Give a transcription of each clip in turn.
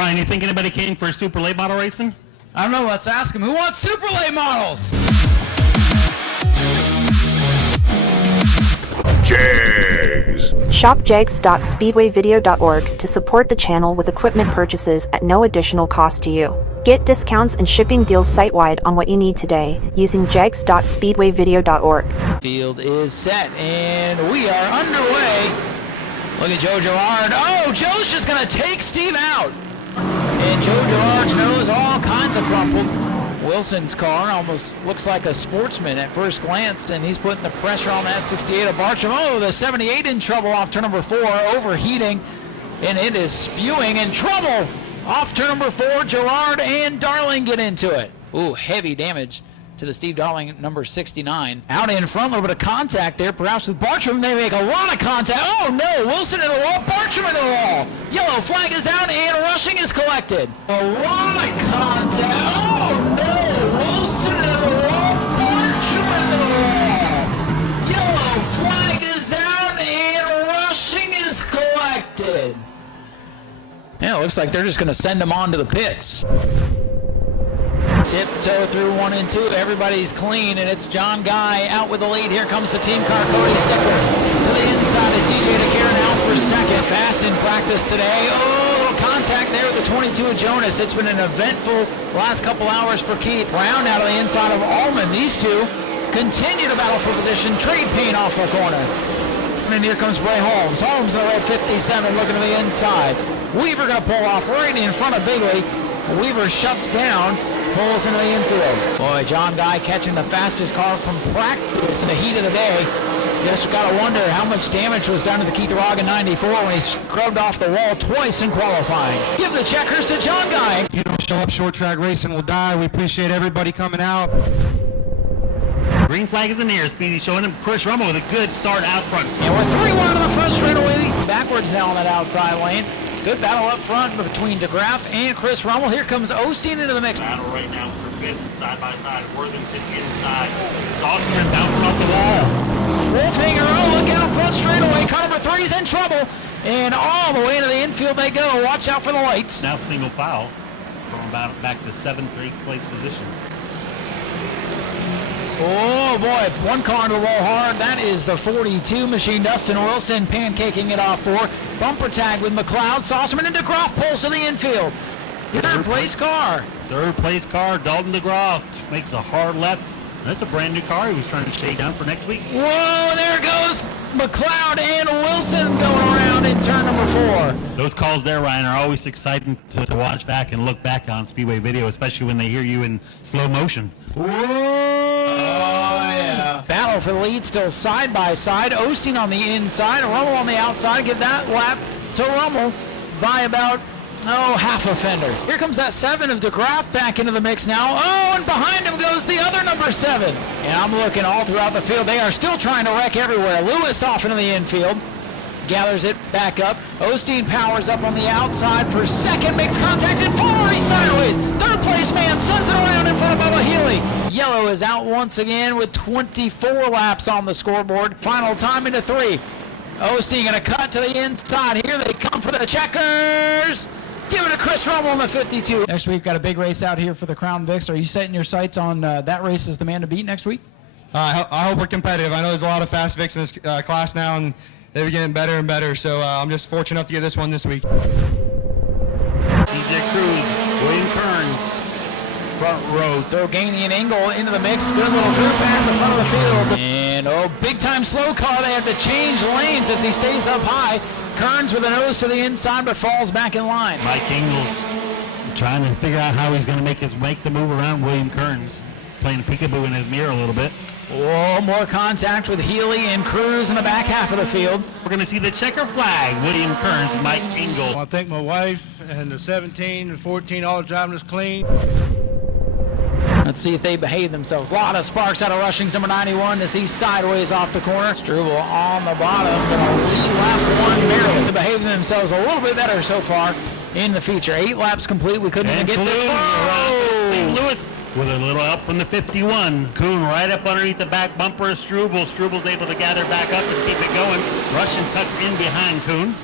Ryan, you think anybody came for super late model racing? I don't know. Let's ask him. Who wants super late models? Jags. Shop jags.speedwayvideo.org to support the channel with equipment purchases at no additional cost to you. Get discounts and shipping deals site-wide on what you need today using jags.speedwayvideo.org. Field is set, and we are underway. Look at Joe Girard. Oh, Joe's just going to take Steve out. And Joe Girard's nose all kinds of crumpled. Wilson's car almost looks like a sportsman at first glance, and he's putting the pressure on that 68 of Bartram. Oh, the 78 in trouble off turn number 4, overheating, and it is spewing in trouble. Off turn number 4, Girard and Darling get into it. Ooh, heavy damage to the Steve Darling number 69. Out in front, a little bit of contact there, perhaps with Bartram. They make a lot of contact. Oh no, Wilson into the wall, Bartram into the wall. Yellow flag is out and rushing is collected. A lot of contact. Oh no, Wilson into the wall, Bartram into the wall. Yellow flag is out and rushing is collected. Yeah, it looks like they're just going to send him on to the pits. Tiptoe through 1 and 2. Everybody's clean, and it's John Guy out with the lead. Here comes the team car. Cody Stickler to the inside of TJ DeCare now for second. Fast in practice today. Oh, contact there with the 22 of Jonas. It's been an eventful last couple hours for Keith. Brown out of the inside of Allman. These two continue to battle for position. Trade Payne off the corner. And here comes Bray Holmes. Holmes in the red 57 looking to the inside. Weaver going to pull off right in front of Bigley. Weaver shuts down, pulls into the infield. Boy, John Guy catching the fastest car from practice in the heat of the day. Just got to wonder how much damage was done to the Keith Rogan 94 when he scrubbed off the wall twice in qualifying. Give the checkers to John Guy. You don't show up short track racing, we'll die. We appreciate everybody coming out. Green flag is in the air. Speedy showing him Chris Rummel with a good start out front. And we're 3-1 on the front straightaway. Backwards now on that outside lane. Good battle up front between DeGraff and Chris Rummel. Here comes Osteen into the mix. Battle right now for fifth, side by side. Worthington inside. Sauceman bouncing off the wall. Wolfhanger, oh, look out front straightaway. Car number 3's in trouble. And all the way into the infield they go. Watch out for the lights. Now single foul from about back to 7th, 8th place position. Oh boy, one car into the wall hard. That is the 42 machine. Dustin Wilson pancaking it off for. Bumper tag with McLeod. Saucerman and DeGroff pulls to the infield. Third place car. Third place car, Dalton DeGroff makes a hard left. That's a brand new car he was trying to shake down for next week. Whoa, there goes McLeod and Wilson going around in turn number 4. Those calls there, Ryan, are always exciting to watch back and look back on Speedway video, especially when they hear you in slow motion. Whoa. Oh, yeah. Battle for the lead still side by side. Osteen on the inside, Rummel on the outside. Give that lap to Rummel by about, half a fender. Here comes that 7 of DeGraff back into the mix now. Oh, and behind him goes the other number 7. And I'm looking all throughout the field. They are still trying to wreck everywhere. Lewis off into the infield. Gathers it back up. Osteen powers up on the outside for second. Makes contact and forward sideways. Third place man sends it around in front of Bubba Healy. Yellow is out once again with 24 laps on the scoreboard. Final time into 3. Osteen going to cut to the inside. Here they come for the checkers. Give it to Chris Rummel on the 52. Next week, got a big race out here for the Crown Vics. Are you setting your sights on that race as the man to beat next week? I hope we're competitive. I know there's a lot of fast Vics in this class now, and they're getting better and better, so I'm just fortunate enough to get this one this week. TJ Cruz, William Kearns, front row. Throw Gainey and Engel into the mix. Good little group back in the front of the field. And, big time slow car. They have to change lanes as he stays up high. Kearns with a nose to the inside, but falls back in line. Mike Ingles trying to figure out how he's going to make the move around William Kearns. Playing peekaboo in his mirror a little bit. Oh, more contact with Healy and Cruz in the back half of the field. We're going to see the checker flag. William Kearns, Mike Engel. I want to thank my wife and the 17 and 14 all driving us clean. Let's see if they behave themselves. A lot of sparks out of Rushing's number 91 as he's sideways off the corner. Struble on the bottom. Gonna lead lap 1 barely. They're behaving themselves a little bit better so far in the feature. 8 laps complete. We couldn't even get this far. Lewis with a little help from the 51. Kuhn right up underneath the back bumper of Struble. Struble's able to gather back up and keep it going. Russian tucks in behind Kuhn.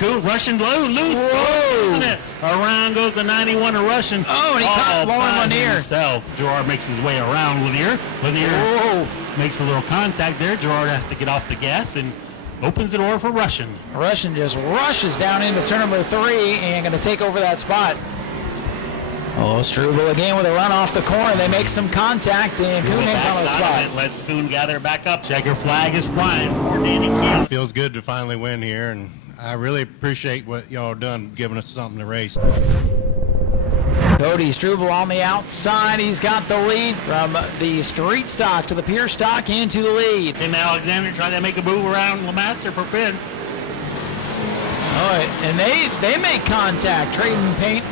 Russian loose. Whoa. Isn't it? Around goes the 91 of Russian. Oh, and he caught Lauren by Lanier. himself. Gerard makes his way around Lanier. Lanier makes a little contact there. Gerard has to get off the gas and opens the door for Russian. Russian just rushes down into turn number 3 and going to take over that spot. Oh, Struble again with a run off the corner. They make some contact, and Kuhn is on the spot. Let's Kuhn gather back up. Checker flag is flying for Danny Keith. Feels good to finally win here, and I really appreciate what y'all done, giving us something to race. Cody Struble on the outside. He's got the lead from the street stock to the pier stock into the lead. And Alexander trying to make a move around LeMaster for Finn. All right, and they make contact, trading paint.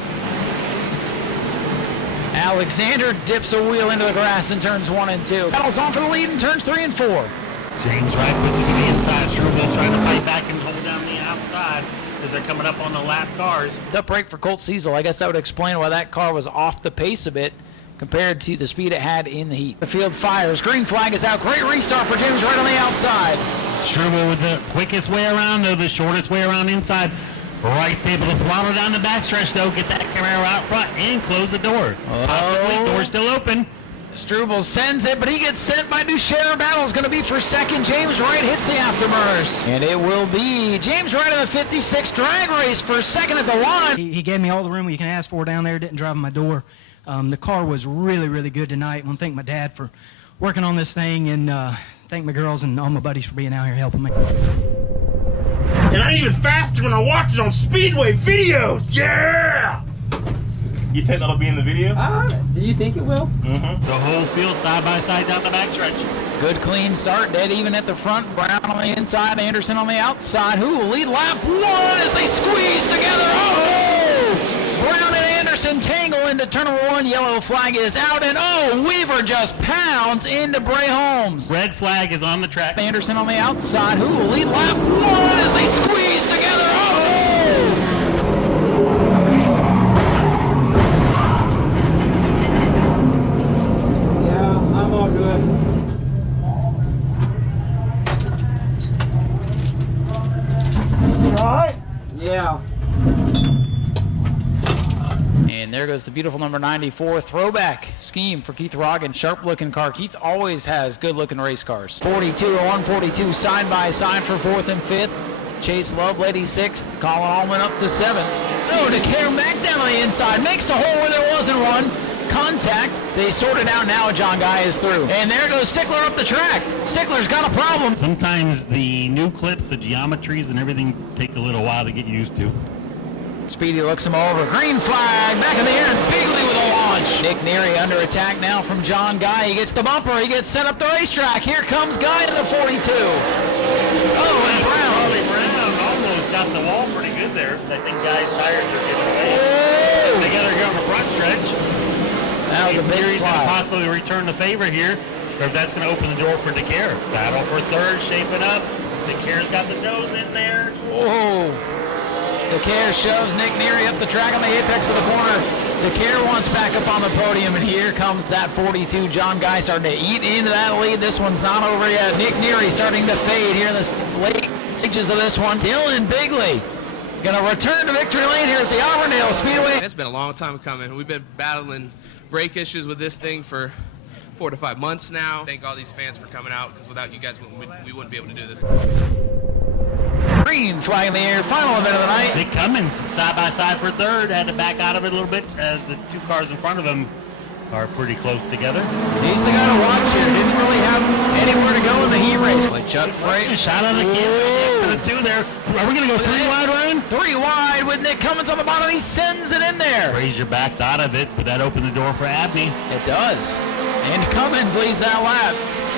Alexander dips a wheel into the grass in turns 1 and 2. Battles on for the lead in turns 3 and 4. James Wright puts it to the inside. Strubel's trying to fight back and hold down the outside as they're coming up on the lap cars. The break for Colt Cecil. I guess that would explain why that car was off the pace a bit compared to the speed it had in the heat. The field fires. Green flag is out. Great restart for James Wright on the outside. Strubel with the quickest way around, though, the shortest way around inside. Wright's able to throttle down the backstretch, though, get that Camaro out front and close the door. Possibly, door's still open. Struble sends it, but he gets sent by Duchère. Battle's going to be for second. James Wright hits the afterburners. And it will be James Wright in the 56 drag race for second at the line. He gave me all the room you can ask for down there. Didn't drive my door. The car was really, really good tonight. I want to thank my dad for working on this thing, and thank my girls and all my buddies for being out here helping me. And I'm even faster when I watch it on Speedway videos. Yeah! You think that'll be in the video? Do you think it will? Mm-hmm. The whole field side by side down the backstretch. Good clean start. Dead even at the front. Brown on the inside. Anderson on the outside. Who will lead lap 1 as they squeeze together? Oh! Brown and Anderson tangle into turn number 1. Yellow flag is out. And Weaver just pounds into Bray Holmes. Red flag is on the track. Anderson on the outside. Who will lead lap 1 as they squeeze together? Oh! I'm all good. You alright? Yeah. And there goes the beautiful number 94 throwback scheme for Keith Roggen. Sharp looking car. Keith always has good looking race cars. 42 to 142 side by side for 4th and 5th. Chase Lovelady 6th. Colin Allman up to 7th. Oh, DeCare back down on the inside. Makes a hole where there wasn't one. Contact. They sort it out now. John Guy is through. And there goes Stickler up the track. Stickler's got a problem. Sometimes the new clips, the geometries and everything take a little while to get used to. Speedy looks him over. Green flag. Back in the air. And Bigley with a launch. Nick Neary under attack now from John Guy. He gets the bumper. He gets set up the racetrack. Here comes Guy to the 42. Oh, and Brown. Charlie Brown almost got the wall pretty good there. I think Guy's tires are getting away. Whoa. They got to go on the front stretch. That was a big Neary's going to slide. possibly return the favor here, or if that's going to open the door for DeCare. Battle for third, shaping up. DeCare's got the nose in there. Whoa. DeCare shoves Nick Neary up the track on the apex of the corner. DeCare wants back up on the podium, and here comes that 42. John Guy starting to eat into that lead. This one's not over yet. Nick Neary starting to fade here in the late stages of this one. Dylan Bigley going to return to victory lane here at the Auburndale Speedway. It's been a long time coming. We've been battling brake issues with this thing for 4 to 5 months now. Thank all these fans for coming out, because without you guys, we wouldn't be able to do this. Green flag in the air, final event of the night. Nick Cummins, side by side for third, had to back out of it a little bit as the two cars in front of him are pretty close together. He's the guy to watch here. Didn't really have anywhere to go in the heat race. Like Chuck Frazier. Shot on the kid. To the 2 there. Are we going to go 3 wide, Ryan? 3 wide with Nick Cummins on the bottom. He sends it in there. Frazier backed out of it, but that opened the door for Abney. It does. And Cummins leads that lap.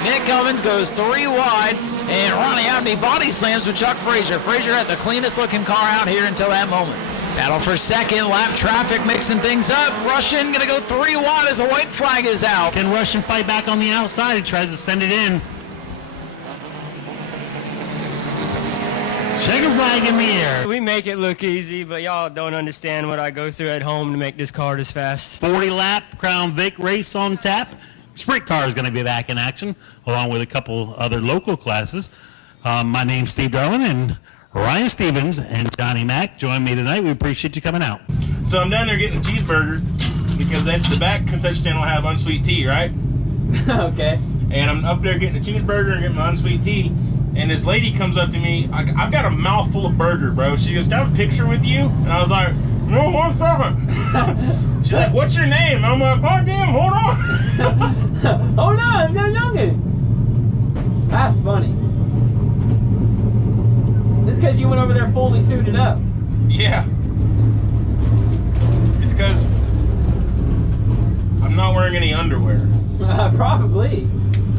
Nick Cummins goes 3 wide, and Ronnie Abney body slams with Chuck Frazier. Frazier had the cleanest looking car out here until that moment. Battle for second, lap traffic mixing things up. Russian gonna go 3 wide as the white flag is out. Can Russian fight back on the outside? He tries to send it in. Checker flag in the air. We make it look easy, but y'all don't understand what I go through at home to make this car this fast. 40 lap Crown Vic race on tap. Sprint car is going to be back in action, along with a couple other local classes. My name's Steve Darwin, and Ryan Stevens and Johnny Mack join me tonight. We appreciate you coming out. So I'm down there getting a cheeseburger because the back concession stand will have unsweet tea, right? Okay. And I'm up there getting a cheeseburger and getting my unsweet tea. And this lady comes up to me. I've got a mouthful of burger, bro. She goes, "Can I have a picture with you?" And I was like, "No, 1 second." She's like, "What's your name?" I'm like, "God damn, hold on." Hold on, no youngin'. That's funny. It's because you went over there fully suited up. Yeah. It's because I'm not wearing any underwear. Probably.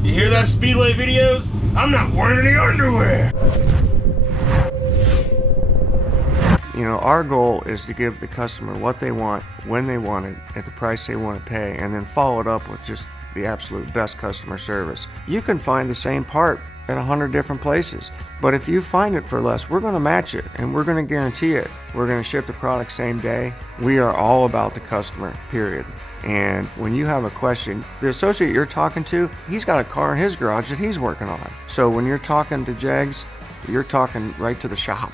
You hear that, Speedway videos? I'm not wearing any underwear. You know, our goal is to give the customer what they want, when they want it, at the price they want to pay, and then follow it up with just the absolute best customer service. You can find the same part at 100 different places, but if you find it for less, we're going to match it, and we're going to guarantee it. We're going to ship the product same day. We are all about the customer, period. And when you have a question, the associate you're talking to, he's got a car in his garage that he's working on. So when you're talking to Jags, you're talking right to the shop.